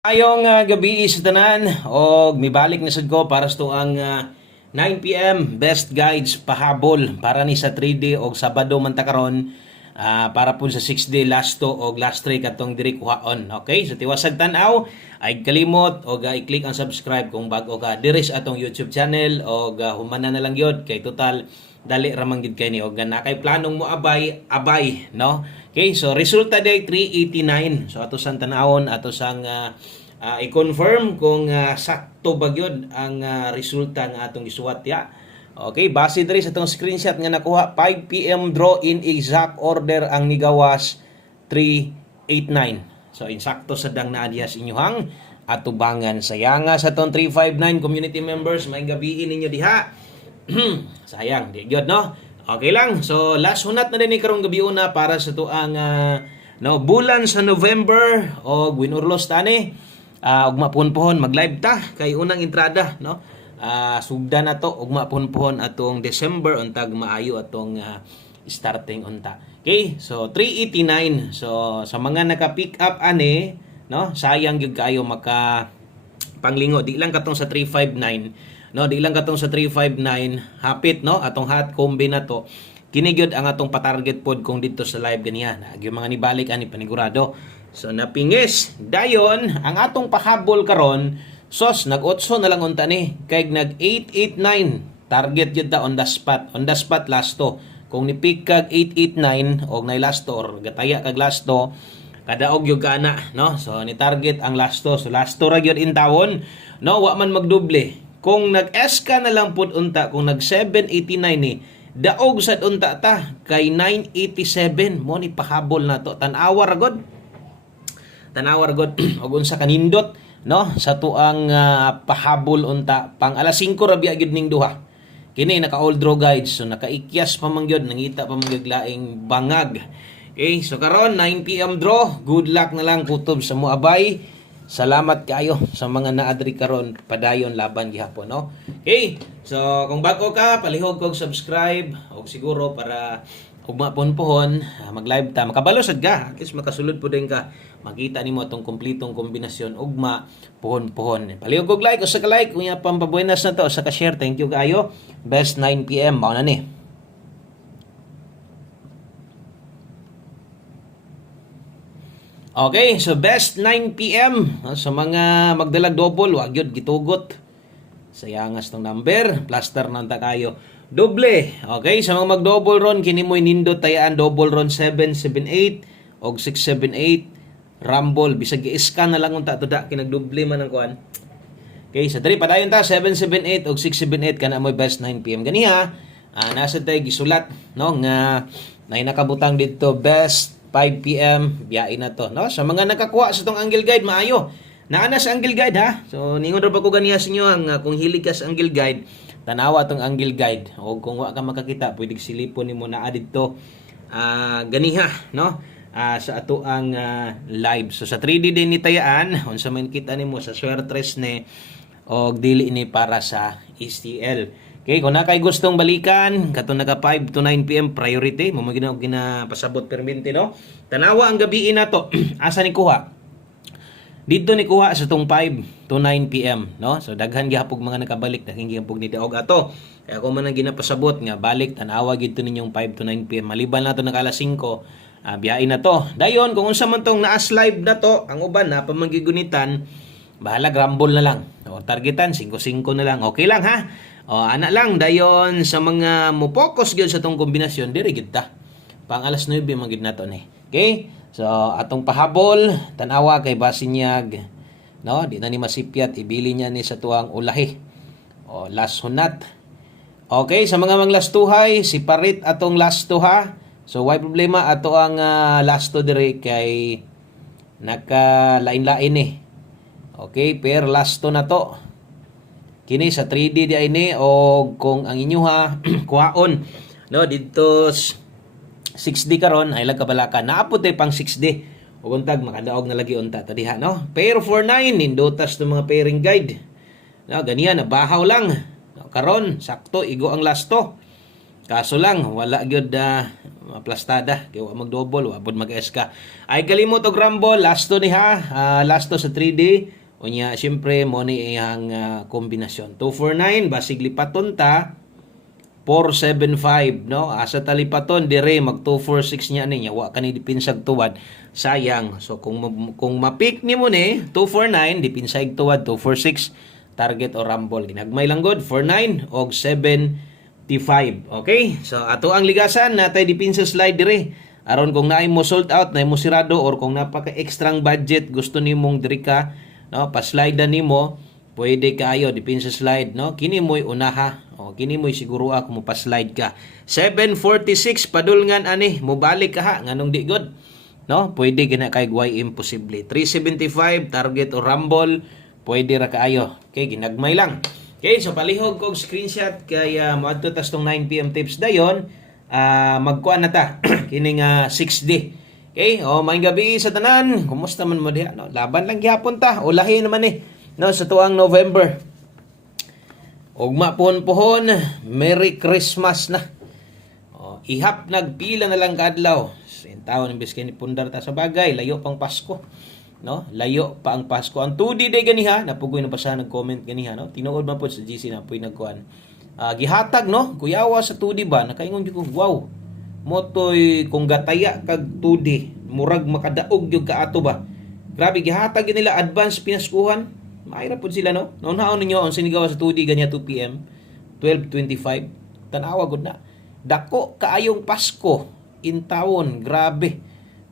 Ayong gabi sa tanan og mibalik na sad ko para sa tuang 9 p.m. best guides pahabol para ni sa 3D og Sabado man ta karon para po sa 6D last 2 og last 3 katong diri kuhaon. Okay? So tiwasag tan-aw ay kalimot og i-click ang subscribe kung bago ka diri sa atong YouTube channel og humana na lang yod kay total dali ra man gid kay ni og na kay planong mo abay no. Okay, so resulta day 389. So ato sang tanawon, ato sang i-confirm kung sakto ba gyud ang resulta nga atong gisuwat ya. Okay, base diri sa atong screenshot nga nakuha 5 PM draw in exact order ang nigawas 389. So insakto sa dang naa diha sa inyohang atubangan. Sayanga sa atong 359 community members, may gabiin ninyo diha. Sayang, di gyud no. Okay lang. So last hunat na din ni karong gabi una para sa tuang bulan sa November og winurlos tani. Og mapunpuhon mag-live ta kay unang entrada no. Sugda na to og mapunpuhon atong December untag maayo atong starting unta. Okay? So 389. So sa mga naka-pick up ani no, sayang gyud kayo maka panglingo di lang katong sa 359. No, di lang katong sa 359 hapit no atong hot combi na to. Kini gyud ang atong patarget pod kung dito sa live ganiya. Yung mga nibalik ani panigurado. So napingis dayon ang atong pahabol karon sos nag-8 na lang unta ni kay nag 889 target gyud ta on the spot. On the spot last to. Kung ni pick kag 889 og nay last to or gataya kag last to kadaog gyud kana no. So ni target ang last to. So last to ra gyud in tawon no, wa man magdoble. Kung nag-S ka na lang pud unta, kung nag-789 ni, daog sad unta ta kay 987 mo ni pahabol na to. Tan-awa ra god. Tan-awa ra god og unsa kanindot no sa tuang pahabol unta pang alas 5 ra biya gyud ning duha. Kini naka all draw guides so nakaikyas pa man gyud nangita pa man gyud laing bangag. Okay, so karon 9 PM draw. Good luck na lang kutob sa moabay. Salamat kayo sa mga naadri karon padayon laban gihapon no. Okay. So kung bago ka palihog kog subscribe og siguro para ugma ponpohon mag-live ta makabalo sad ka at least makasulod pud din ka makita nimo atong kompletong kombinasyon ugma pohon-pohon. Palihog kog like o sa ka-like kunya pampabuenas na to sa ka-share. Thank you kayo. Best 9 PM mao na ni. Okay, so best 9 PM sa mga magdalag double, wag yun gitugot. Sayangas tong number, plaster nang ta kayo. Doble. Okay, sa mga mag-double ron kini mo nindot tayaan double ron 778 og 678 rumble bisag i-scan na lang unta to da kinagdoble man ang kuan. Okay, sa diri padayon ta 778 og 678 kana mo best 9 PM ganiha. Nasa tay gisulat no nga nay nakabutang dito best 5 PM, biyain na to. No? Sa mga nakakuha sa itong angle guide, maayo. Naana sa angle guide ha. So, ningon rin pa ko ganiya sa inyo, kung hilig ka sa angle guide, tanawa itong angle guide. O kung wala ka makakita, pwede silipon ni mo na dito. Ganiha, no? Sa ato ang live. So, sa 3D din ni tayaan, unsa man kita ni mo sa swertres ni, o dili ni para sa STL. Okay, kung na kay gustong balikan, katong naka 5 to 9 PM priority, mo ginapasabot perminti no. Tanawa ang gabi na to. Asa ni kuha? Dito ni kuha sa tong 5 to 9 PM no. So daghan gihapog mga nakabalik, daghan gihapog ni daog ato. Kaya kung man ang ginapasabot nga balik tanawa gid to ninyong 5 to 9 PM. Maliban na to naka alas 5, biyain na to. Dayon kung unsa man tong naas live na to, ang uban na pamagigunitan, bahala grumble na lang. O targetan 5-5 na lang. Okay lang ha. O ana lang dayon sa mga mo focus gyud sa tong kombinasyon diri gid ta. Pang alas 9 man gid nato ni. Okay? So atong pahabol tan-awa kay basinyag no, di na ni masipyat ibili niya ni sa tuang ulahi. O last hunat. Okay, sa mga manglastuhay, si parit atong last to ha. So why problema ato ang last to diri kay naka-lain-lain eh. Okay, per last to na to. Kini sa 3D di ini o kung ang inyo ha kuhaon no dito 6D karon ay lagkabalaka naapot ay pang 6D ug untag makadaog na lagi unta ta diha no. Pair 49 nindotas ng mga pairing guide no ganiya na bahaw lang no, karon sakto igo ang last to kaso lang wala gyud maplastada kay wa mag-double, wa pod mag-S ka. Ay kalimot og Rumble, last to ni ha. Last to sa 3D. Unya syempre mo ni iyang kombinasyon. 249 basig lipaton ta 475 no. Asa talipaton dire mag 246 niya niya wa kani dipinsag tuwad. Sayang. So kung ma-pick ni mo ni 249 dipinsag tuwad 246 target o Rumble. Ginagmay lang god 49 og 75. Okay? So ato ang ligasan natay dipinsa slide dire. Aron kung naay mo sold out, naay mo sirado or kung napaka extrang budget gusto nimong diri ka no, pa-slide nimo, pwede kayo dipinsa slide no. Kini mo'y unaha. O kini mo'y siguro ako mo pa-slide ka. 746 padulngan ani, mobalik ka ha nganong di god. No, pwede gina kay guay imposible. 375 target o Rumble, pwede ra kaayo. Okay, ginagmay lang. Okay, so palihog kog screenshot kay moadto tas tong 9 PM tips dayon. Magkuan na ta kining 6D. Okay, maayong gabi sa tanan. Kumusta man mo diha no? Laban lang gyapon ta. Ulahi naman no sa tuang November. Ugma pohon-pohon, Merry Christmas na. Ihap nagpila na lang kadlaw. Taon imbes kini pundar ta sa bagay, layo pang Pasko. No? Layo pa ang Pasko. Ang 2D day ganiha, napugoy na pa sa nag-comment ganiha no. Tinuod man pod sa GC na puy nagkuan. Gihatag no, kuyawa sa 2D ba nakaingon gyud ko, wow. Motoy kung gataya kag 2D, murag makadaog gyud kaato ba. Grabe gihatag nila advance pinaskuhan. Maayra pod sila no. Naunhaon ninyo ang sinigawa sa 2D ganiya 2 PM, 12:25. Tanawa gud na. Dako kaayong Pasko in taon, grabe.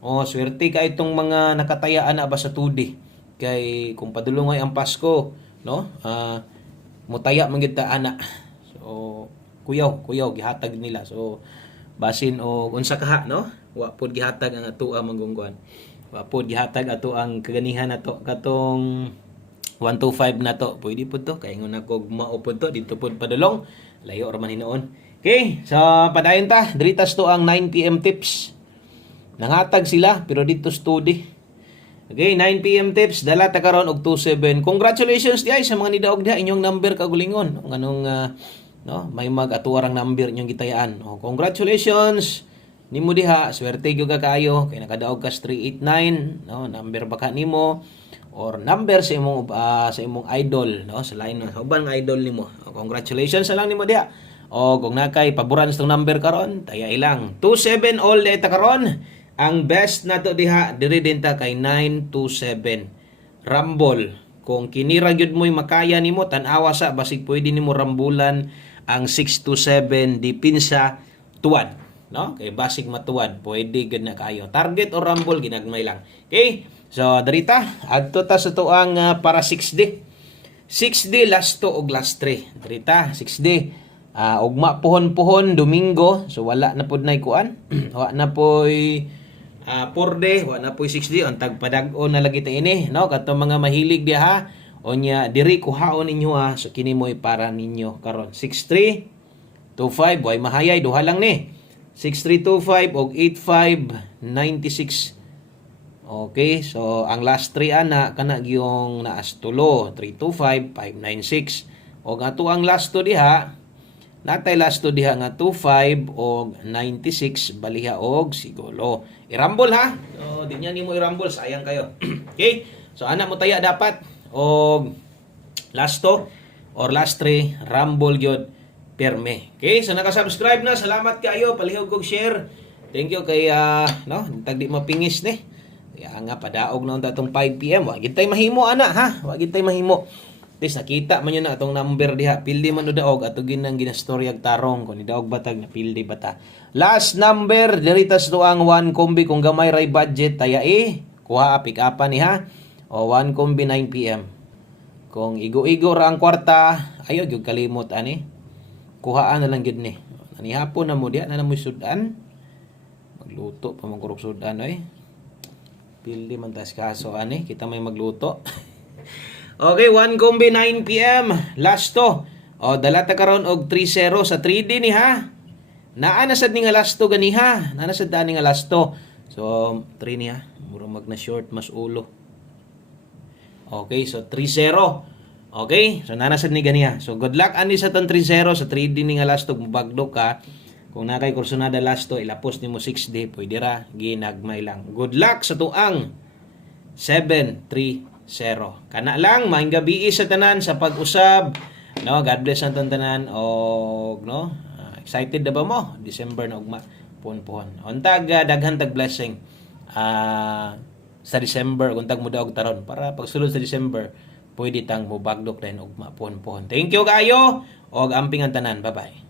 Swerte ka itong mga nakatayaan na ba sa 2D. Kay kung padulongay ang Pasko, no? Mutaya man gyud ta ana. So kuyaw gihatag nila. So basin o unsa kaha no? Wa pod gihatag ang atoa manggungguan. Wa pod gihatag ato ang kaganihan nato katong 125 na to. Pwede pod to kay ngon ako mao pod to dito pod padulong. Layo ra man hinoon. Okay, so padayon ta, diritas to ang 9 PM tips. Nanghatag sila pero dito study. Okay, 9 PM tips, dala ta karon og 27. Congratulations di ay sa mga nidaog diha inyong number kagulingon. Nganong no, may mag-atuwarang number inyong gitayaan. Congratulations nimo diha, swerte gyud ka kaayo kay nakadaog ka 389, no, number baka nimo or number sa imong idol, no, sa line sa uban nga idol nimo. Congratulations sa lang nimo diha. Kung nakay paboran sa number karon, taya ilang 27 all day ta karon. Ang best nato diha diri din ta kay 927 Rumble. Kung kinira gyud mo'y makaya nimo tan-awa sa basig pwede nimo rambulan ang 627 dipinsa tuwad, no? Kay basig matuwad, pwede gid na kayo. Target o Rumble ginagmay lang. Okay? So dirita adto ta sa tuang para 6D. 6D last 2 og last 3. Dirita 6D. Ugma pohon-pohon Domingo, so wala na pod nay kuan. Wa na poy 4D, wa na poy 6D on tagpadag-on na lagi ta ini, no? Kadto mga mahilig diha ha. Onya diri kuhaon ninyo so kini mo'y para ninyo karon. 6325 way mahayay duha lang ni. 6325 og 8596. Okay, so ang last 3 ana kana gyung naas tulo 325 596. Og ato ang last 2 diha natay last to diha nga 25 og 96 baliha og sigolo. I-rumble ha. So di niya nimo i-rumble sayang kayo. Okay? So ana mo taya dapat og last to or last 3 rumble gyud perme. Okay? So naka-subscribe na, salamat kayo, palihog kog share. Thank you kay no, tag di mapingis ni. Kaya nga padaog na tatong 5 PM. Wa gid tay mahimo ana ha. Wa gid tay mahimo. Tis nakita man yun na atong number diha, pildi man daog ato ginang ginastoryag tarong kun daog batag na pildi bata. Last number diritas to ang 1 kombi kung gamay ray budget taya kuha pick up ni ha. O 1 kombi 9 PM. Kung igo-igo ra ang kwarta, ayo gyud kalimot ani. Kuhaan na lang gyud ni. Ani hapon na mo diha na mo sudan. Magluto pa man kurog sudan oy. Pildi man tas kaso ani, kita may magluto. Okay, 1 kombi 9 PM. Last to. Dala ta karon og 3-0 sa 3D ni ha. Naa na sad ni nga last to ganiha. Naa na sad ni nga last to. So 3 niya. Mura mag na short mas ulo. Okay, so 3-0. Okay, so naa na sad ni ganiha. So good luck ani sa ton 3-0 sa 3D ni nga last to mubagdo ka. Kung nakay kursunada last to ilapos nimo 6D pwede ra ginagmay lang. Good luck sa tuang 730. Kana lang maayong gabi sa tanan sa pag-usab. No, God bless ang tanan og no. Excited na ba mo? December na ugma puhon-puhon. Untag daghan tag blessing. Sa December untag mo daog taron para pagsulod sa December pwede tang mo bagdok din ugma puhon-puhon. Thank you kayo og amping ang tanan. Bye-bye.